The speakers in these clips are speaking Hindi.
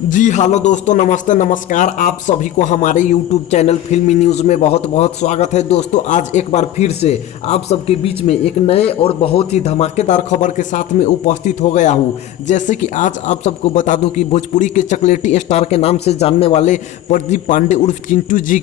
जी हेलो दोस्तों, नमस्ते नमस्कार। आप सभी को हमारे YouTube चैनल फिल्मी न्यूज़ में बहुत बहुत स्वागत है। दोस्तों आज एक बार फिर से आप सबके बीच में एक नए और बहुत ही धमाकेदार खबर के साथ में उपस्थित हो गया हूँ। जैसे कि आज आप सबको बता दूं कि भोजपुरी के चॉकलेटी स्टार के नाम से जानने वाले प्रदीप पांडे उर्फ चिंटू जी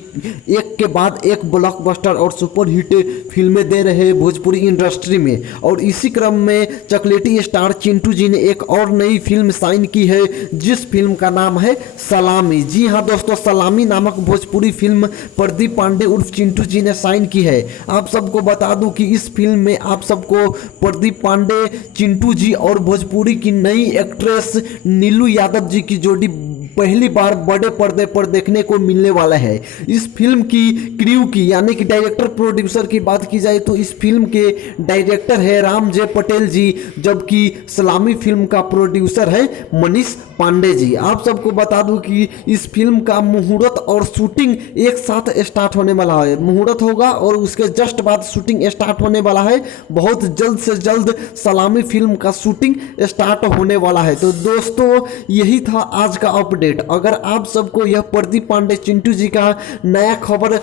एक के बाद एक ब्लॉकबस्टर और सुपर हिट फिल्में दे रहे हैं भोजपुरी इंडस्ट्री में। और इसी क्रम में चॉकलेटी स्टार चिंटू जी ने एक और नई फिल्म साइन की है, जिस फिल्म का नाम है सलामी। जी हाँ दोस्तों, सलामी नामक भोजपुरी फिल्म प्रदीप पांडे उर्फ चिंटू जी ने साइन की है। आप सबको बता दूं कि इस फिल्म में आप सबको प्रदीप पांडे, चिंटू जी और भोजपुरी की नई एक्ट्रेस नीलू यादव जी की जोड़ी पहली बार बड़े पर्दे पर देखने को मिलने वाला है। इस फिल्म की क्रू की यानी कि डायरेक्टर प्रोड्यूसर की बात की जाए तो इस फिल्म के डायरेक्टर है राम जे पटेल जी, जबकि सलामी फिल्म का प्रोड्यूसर है मनीष पांडे जी। आप सबको बता दूं कि इस फिल्म का मुहूर्त और शूटिंग एक साथ स्टार्ट होने वाला है। मुहूर्त होगा और उसके जस्ट बाद शूटिंग स्टार्ट होने वाला है। बहुत जल्द से जल्द सलामी फिल्म का शूटिंग स्टार्ट होने वाला है। तो दोस्तों यही था आज का अपडेट। अगर आप सबको यह प्रदीप पांडे चिंटू जी का नया खबर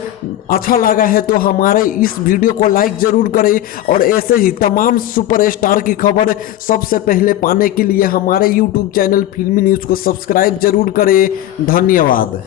अच्छा लगा है तो हमारे इस वीडियो को लाइक जरूर करें और ऐसे ही तमाम सुपरस्टार की खबर सबसे पहले पाने के लिए हमारे यूट्यूब चैनल फिल्मी न्यूज़ को सब्सक्राइब जरूर करें। धन्यवाद।